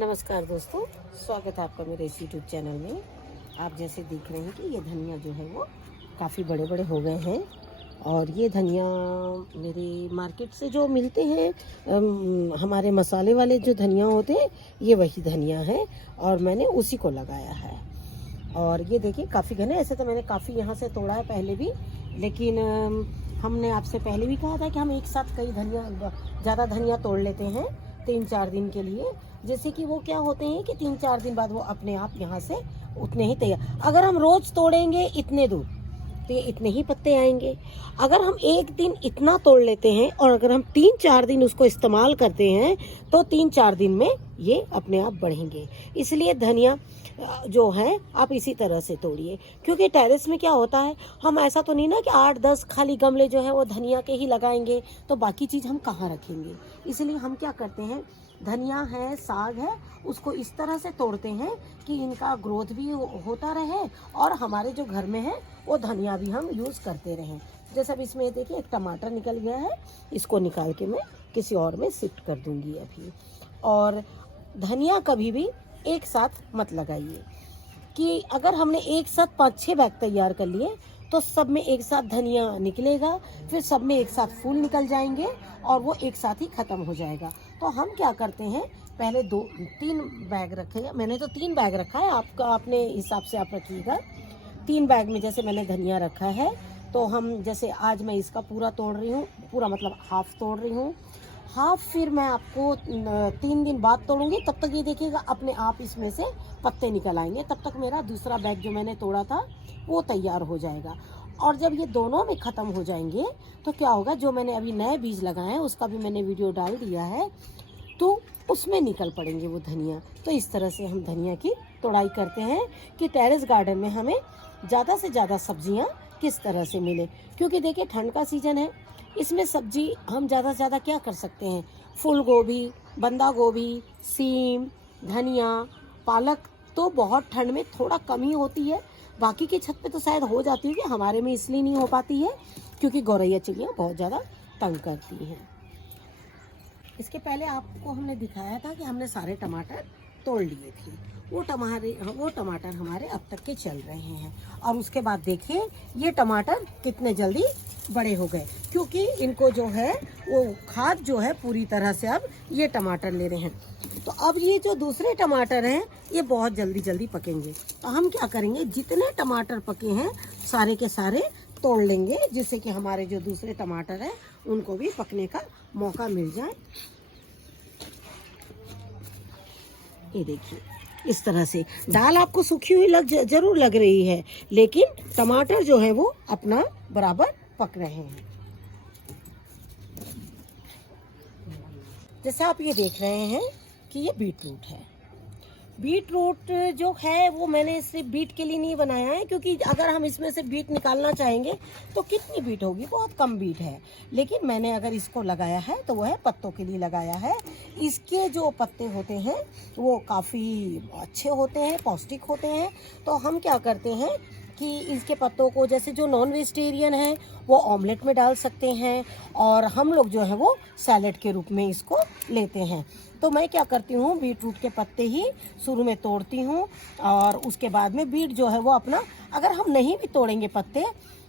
नमस्कार दोस्तों, स्वागत है आपका मेरे इस यूट्यूब चैनल में। आप जैसे देख रहे हैं कि ये धनिया जो है वो काफ़ी बड़े बड़े हो गए हैं और ये धनिया मेरे मार्केट से जो मिलते हैं हमारे मसाले वाले जो धनिया होते हैं ये वही धनिया है और मैंने उसी को लगाया है। और ये देखिए काफ़ी घने, ऐसे तो मैंने काफ़ी यहाँ से तोड़ा है पहले भी, लेकिन हमने आपसे पहले भी कहा था कि हम एक साथ कई ज़्यादा धनिया तोड़ लेते हैं 3-4 दिन के लिए, जैसे कि वो क्या होते हैं कि 3-4 दिन बाद वो अपने आप यहाँ से उतने ही तैयार। अगर हम रोज़ तोड़ेंगे इतने दूर तो ये इतने ही पत्ते आएंगे। अगर हम एक दिन इतना तोड़ लेते हैं और अगर हम 3-4 दिन उसको इस्तेमाल करते हैं तो 3-4 दिन में ये अपने आप बढ़ेंगे। इसलिए धनिया जो है आप इसी तरह से तोड़िए, क्योंकि टेरेस में क्या होता है, हम ऐसा तो नहीं ना कि 8-10 खाली गमले जो है वो धनिया के ही लगाएंगे तो बाकी चीज़ हम कहाँ रखेंगे। इसलिए हम क्या करते हैं, धनिया है, साग है, उसको इस तरह से तोड़ते हैं कि इनका ग्रोथ भी होता रहे और हमारे जो घर में है वो धनिया भी हम यूज़ करते रहें। जैसे अब इसमें देखिए एक टमाटर निकल गया है, इसको निकाल के मैं किसी और में शिफ्ट कर दूंगी अभी। और धनिया कभी भी एक साथ मत लगाइए कि अगर हमने एक साथ 5-6 बैग तैयार कर लिए तो सब में एक साथ धनिया निकलेगा, फिर सब में एक साथ फूल निकल जाएंगे और वो एक साथ ही ख़त्म हो जाएगा। तो हम क्या करते हैं, पहले 2-3 बैग रखेंगे। मैंने तो 3 बैग रखा है, आपका अपने हिसाब से आप रखिएगा। 3 बैग में जैसे मैंने धनिया रखा है तो हम जैसे आज मैं इसका पूरा तोड़ रही हूँ, पूरा मतलब हाफ तोड़ रही हूँ, हाफ फिर मैं आपको 3 दिन बाद तोड़ूंगी। तब तक ये देखिएगा अपने आप इसमें से पत्ते निकल आएंगे, तब तक मेरा दूसरा बैग जो मैंने तोड़ा था वो तैयार हो जाएगा। और जब ये दोनों में ख़त्म हो जाएंगे तो क्या होगा, जो मैंने अभी नए बीज लगाए हैं उसका भी मैंने वीडियो डाल दिया है, तो उसमें निकल पड़ेंगे वो धनिया। तो इस तरह से हम धनिया की तोड़ाई करते हैं कि टेरेस गार्डन में हमें ज़्यादा से ज़्यादा सब्जियां किस तरह से मिले। क्योंकि देखिए ठंड का सीज़न है, इसमें सब्जी हम ज़्यादा से ज़्यादा क्या कर सकते हैं, फूल गोभी, बंदा गोभी, सीम, धनिया, पालक तो बहुत ठंड में थोड़ा कम ही होती है। बाकी की छत पे तो शायद हो जाती है, कि हमारे में इसलिए नहीं हो पाती है क्योंकि गौरैया चिड़ियाँ बहुत ज़्यादा तंग करती हैं। इसके पहले आपको हमने दिखाया था कि हमने सारे टमाटर तोड़ लिए थे, वो टमाटर हमारे अब तक के चल रहे हैं। और उसके बाद देखिए ये टमाटर कितने जल्दी बड़े हो गए, क्योंकि इनको जो है वो खाद जो है पूरी तरह से अब ये टमाटर ले रहे हैं। तो अब ये जो दूसरे टमाटर हैं ये बहुत जल्दी पकेंगे। तो हम क्या करेंगे, जितने टमाटर पके हैं सारे के सारे तोड़ लेंगे, जिससे कि हमारे जो दूसरे टमाटर हैं उनको भी पकने का मौका मिल जाए। ये देखिए इस तरह से दाल आपको सूखी हुई जरूर लग रही है, लेकिन टमाटर जो है वो अपना बराबर पक रहे हैं। जैसे आप ये देख रहे हैं कि ये बीट रूट है। बीट रूट जो है वो मैंने सिर्फ बीट के लिए नहीं बनाया है, क्योंकि अगर हम इसमें से बीट निकालना चाहेंगे तो कितनी बीट होगी, बहुत कम बीट है। लेकिन मैंने अगर इसको लगाया है तो वो है पत्तों के लिए लगाया है। इसके जो पत्ते होते हैं वो काफ़ी अच्छे होते हैं, पौष्टिक होते हैं। तो हम क्या करते हैं कि इसके पत्तों को, जैसे जो नॉन वेजिटेरियन है वो ऑमलेट में डाल सकते हैं, और हम लोग जो है वो सैलेड के रूप में इसको लेते हैं। तो मैं क्या करती हूँ, बीट रूट के पत्ते ही शुरू में तोड़ती हूँ और उसके बाद में बीट जो है वो अपना, अगर हम नहीं भी तोड़ेंगे पत्ते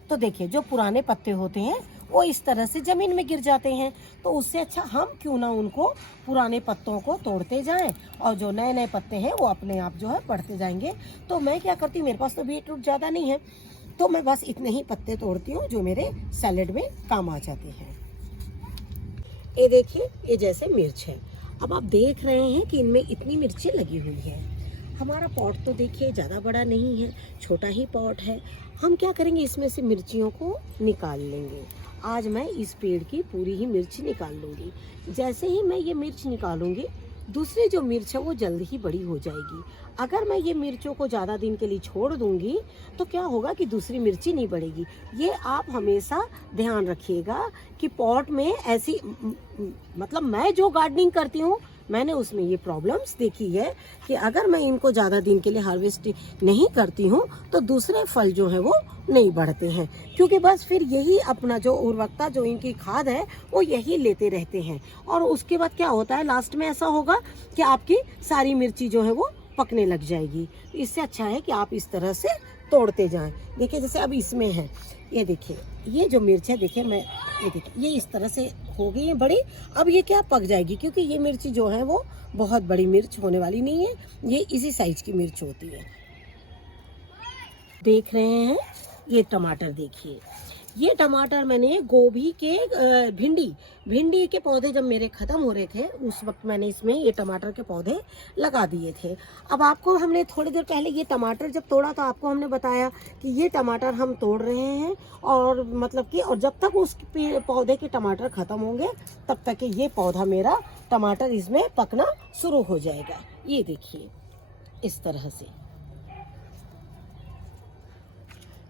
तो देखिए जो पुराने पत्ते होते हैं वो इस तरह से ज़मीन में गिर जाते हैं। तो उससे अच्छा हम क्यों ना उनको पुराने पत्तों को तोड़ते जाएं और जो नए नए पत्ते हैं वो अपने आप जो है बढ़ते जाएंगे। तो मैं क्या करती हूँ, मेरे पास तो बीट रूट ज़्यादा नहीं है तो मैं बस इतने ही पत्ते तोड़ती हूँ जो मेरे सैलेड में काम आ जाते हैं। ये देखिए ये जैसे मिर्च है, अब आप देख रहे हैं कि इनमें इतनी मिर्चें लगी हुई हैं। हमारा पॉट तो देखिए ज़्यादा बड़ा नहीं है, छोटा ही पॉट है। हम क्या करेंगे, इसमें से मिर्चियों को निकाल लेंगे। आज मैं इस पेड़ की पूरी ही मिर्च निकाल लूँगी। जैसे ही मैं ये मिर्च निकालूंगी, दूसरी जो मिर्च है वो जल्द ही बड़ी हो जाएगी। अगर मैं ये मिर्चों को ज़्यादा दिन के लिए छोड़ दूंगी तो क्या होगा कि दूसरी मिर्ची नहीं बढ़ेगी। ये आप हमेशा ध्यान रखिएगा कि पॉट में ऐसी मतलब मैं जो गार्डनिंग करती हूँ मैंने उसमें ये प्रॉब्लम्स देखी है कि अगर मैं इनको ज़्यादा दिन के लिए हार्वेस्ट नहीं करती हूँ तो दूसरे फल जो है वो नहीं बढ़ते हैं, क्योंकि बस फिर यही अपना जो उर्वरकता जो इनकी खाद है वो यही लेते रहते हैं। और उसके बाद क्या होता है, लास्ट में ऐसा होगा कि आपकी सारी मिर्ची जो है वो पकने लग जाएगी। इससे अच्छा है कि आप इस तरह से तोड़ते जाएं। देखिए जैसे अब इसमें है, ये देखिए ये जो मिर्च है, देखिए मैं ये देखिए ये इस तरह से हो गई है बड़ी। अब ये क्या पक जाएगी, क्योंकि ये मिर्ची जो है वो बहुत बड़ी मिर्च होने वाली नहीं है, ये इसी साइज की मिर्च होती है। देख रहे हैं ये टमाटर, देखिए ये टमाटर मैंने गोभी के भिंडी के पौधे जब मेरे ख़त्म हो रहे थे उस वक्त मैंने इसमें ये टमाटर के पौधे लगा दिए थे। अब आपको हमने थोड़ी देर पहले ये टमाटर जब तोड़ा तो आपको हमने बताया कि ये टमाटर हम तोड़ रहे हैं, और मतलब कि और जब तक उस पौधे के टमाटर ख़त्म होंगे तब तक ये पौधा मेरा टमाटर इसमें पकना शुरू हो जाएगा। ये देखिए इस तरह से।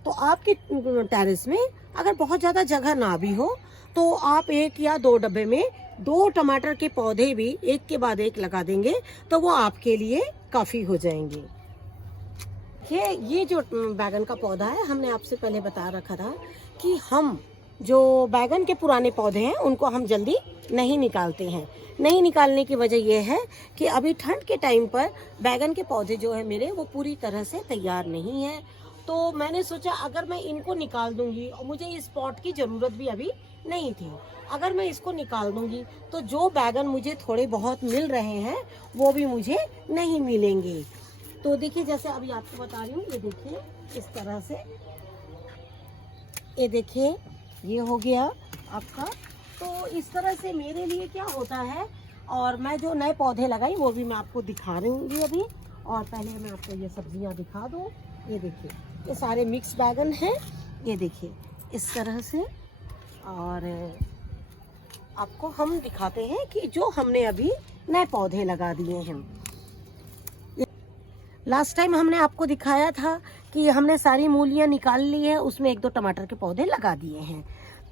तो आपके टेरेस में अगर बहुत ज़्यादा जगह ना भी हो तो आप 1 या 2 डब्बे में 2 टमाटर के पौधे भी एक के बाद एक लगा देंगे तो वो आपके लिए काफ़ी हो जाएंगे। ये जो बैगन का पौधा है, हमने आपसे पहले बता रखा था कि हम जो बैगन के पुराने पौधे हैं उनको हम जल्दी नहीं निकालते हैं। नहीं निकालने की वजह यह है कि अभी ठंड के टाइम पर बैगन के पौधे जो है मेरे वो पूरी तरह से तैयार नहीं है। तो मैंने सोचा अगर मैं इनको निकाल दूंगी, और मुझे इस पॉट की ज़रूरत भी अभी नहीं थी, अगर मैं इसको निकाल दूंगी तो जो बैगन मुझे थोड़े बहुत मिल रहे हैं वो भी मुझे नहीं मिलेंगे। तो देखिए जैसे अभी आपको बता रही हूँ, ये देखिए इस तरह से, ये देखिए ये हो गया आपका। तो इस तरह से मेरे लिए क्या होता है, और मैं जो नए पौधे लगाई वो भी मैं आपको दिखा रही हूँ अभी। और पहले मैं आपको ये सब्जियाँ दिखा दूँ। ये देखिए ये सारे मिक्स बैगन हैं, ये देखिए इस तरह से। और आपको हम दिखाते हैं कि जो हमने अभी नए पौधे लगा दिए हैं। लास्ट टाइम हमने आपको दिखाया था कि हमने सारी मूलियां निकाल ली है, उसमें 1-2 टमाटर के पौधे लगा दिए हैं।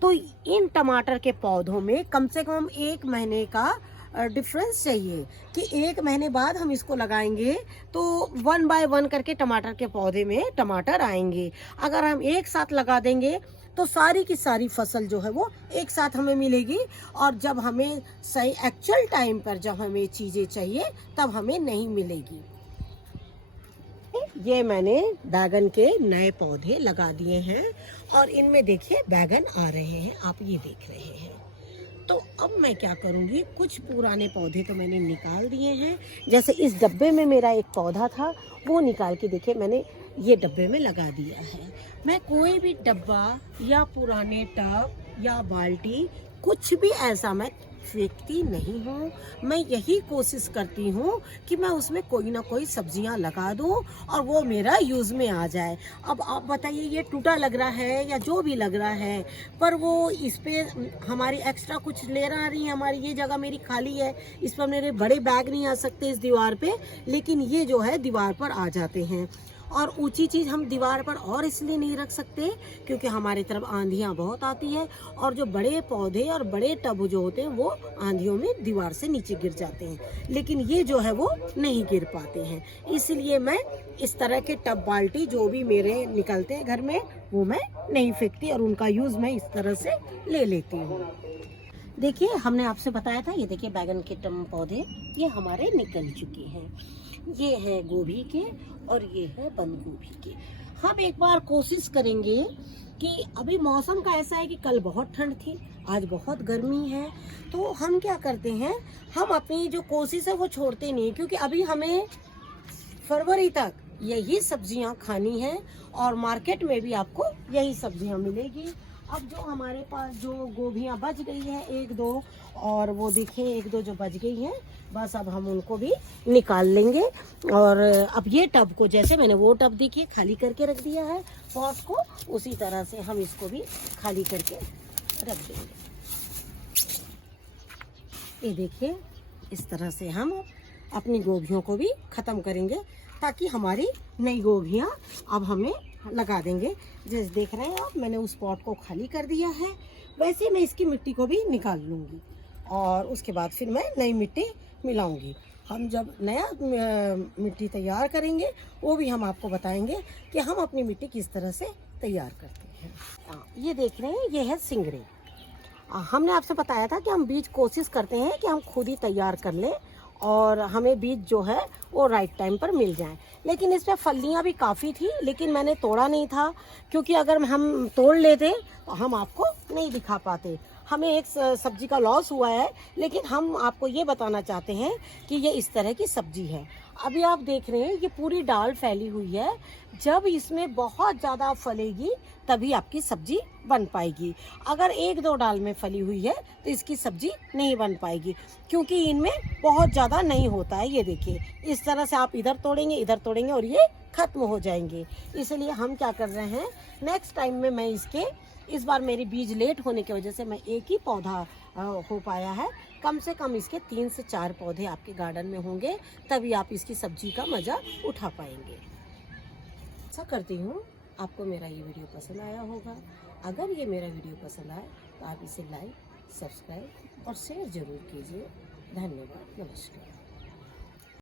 तो इन टमाटर के पौधों में कम से कम 1 महीने का डिफरेंस चाहिए कि 1 महीने बाद हम इसको लगाएंगे तो 1 बाय 1 करके टमाटर के पौधे में टमाटर आएंगे। अगर हम एक साथ लगा देंगे तो सारी की सारी फसल जो है वो एक साथ हमें मिलेगी, और जब हमें सही एक्चुअल टाइम पर जब हमें चीज़ें चाहिए तब हमें नहीं मिलेगी। ये मैंने बैगन के नए पौधे लगा दिए हैं और इनमें देखिए बैगन आ रहे हैं, आप ये देख रहे हैं। तो अब मैं क्या करूँगी, कुछ पुराने पौधे तो मैंने निकाल दिए हैं। जैसे इस डब्बे में मेरा एक पौधा था वो निकाल के देखिए मैंने ये डब्बे में लगा दिया है। मैं कोई भी डब्बा या पुराने टब या बाल्टी कुछ भी ऐसा मैं फेंकती नहीं हूँ। मैं यही कोशिश करती हूँ कि मैं उसमें कोई ना कोई सब्जियाँ लगा दूँ और वो मेरा यूज़ में आ जाए। अब आप बताइए ये टूटा लग रहा है या जो भी लग रहा है, पर वो इस पे हमारी एक्स्ट्रा कुछ ले रहा नहीं है। हमारी ये जगह मेरी खाली है, इस पर मेरे बड़े बैग नहीं आ सकते इस दीवार पे, लेकिन ये जो है दीवार पर आ जाते हैं। और ऊंची चीज़ हम दीवार पर और इसलिए नहीं रख सकते क्योंकि हमारी तरफ आंधियाँ बहुत आती है और जो बड़े पौधे और बड़े टब जो होते हैं वो आंधियों में दीवार से नीचे गिर जाते हैं, लेकिन ये जो है वो नहीं गिर पाते हैं। इसलिए मैं इस तरह के टब बाल्टी जो भी मेरे निकलते हैं घर में वो मैं नहीं फेंकती और उनका यूज़ मैं इस तरह से ले लेती हूँ। देखिए हमने आपसे बताया था, ये देखिए बैगन के पौधे ये हमारे निकल चुके हैं। ये है गोभी के और ये है बंद गोभी के। हम एक बार कोशिश करेंगे कि अभी मौसम का ऐसा है कि कल बहुत ठंड थी, आज बहुत गर्मी है, तो हम क्या करते हैं, हम अपनी जो कोशिश है वो छोड़ते नहीं, क्योंकि अभी हमें फरवरी तक यही सब्जियां खानी है और मार्केट में भी आपको यही सब्जियां मिलेगी। अब जो हमारे पास जो गोभियां बच गई है 1-2, और वो देखिए 1-2 जो बच गई हैं, बस अब हम उनको भी निकाल लेंगे। और अब ये टब को, जैसे मैंने वो टब देखिए खाली करके रख दिया है पॉट को, उसी तरह से हम इसको भी खाली करके रख देंगे। ये देखिए इस तरह से हम अपनी गोभियों को भी ख़त्म करेंगे ताकि हमारी नई गोभियां अब हमें लगा देंगे। जैसे देख रहे हैं आप, मैंने उस पॉट को खाली कर दिया है, वैसे मैं इसकी मिट्टी को भी निकाल लूँगी और उसके बाद फिर मैं नई मिट्टी मिलाऊंगी। हम जब नया मिट्टी तैयार करेंगे वो भी हम आपको बताएंगे कि हम अपनी मिट्टी किस तरह से तैयार करते हैं। ये देख रहे हैं, ये है सिंगरे। हमने आपसे बताया था कि हम बीज कोशिश करते हैं कि हम खुद ही तैयार कर लें और हमें बीज जो है वो राइट टाइम पर मिल जाए। लेकिन इसमें फलियां भी काफ़ी थी, लेकिन मैंने तोड़ा नहीं था, क्योंकि अगर हम तोड़ लेते तो हम आपको नहीं दिखा पाते। हमें एक सब्जी का लॉस हुआ है, लेकिन हम आपको ये बताना चाहते हैं कि ये इस तरह की सब्जी है। अभी आप देख रहे हैं ये पूरी डाल फैली हुई है। जब इसमें बहुत ज़्यादा फलेगी तभी आपकी सब्जी बन पाएगी। अगर एक दो डाल में फली हुई है तो इसकी सब्जी नहीं बन पाएगी, क्योंकि इनमें बहुत ज़्यादा नहीं होता है। ये देखिए, इस तरह से आप इधर तोड़ेंगे और ये खत्म हो जाएंगे। इसलिए हम क्या कर रहे हैं, नेक्स्ट टाइम में मैं इस बार मेरी बीज लेट होने की वजह से मैं एक ही पौधा हो पाया है। कम से कम इसके 3 से 4 पौधे आपके गार्डन में होंगे, तभी आप इसकी सब्जी का मज़ा उठा पाएंगे। ऐसा करती हूँ आपको मेरा ये वीडियो पसंद आया होगा। अगर ये मेरा वीडियो पसंद आए तो आप इसे लाइक, सब्सक्राइब और शेयर ज़रूर कीजिए। धन्यवाद, नमस्कार।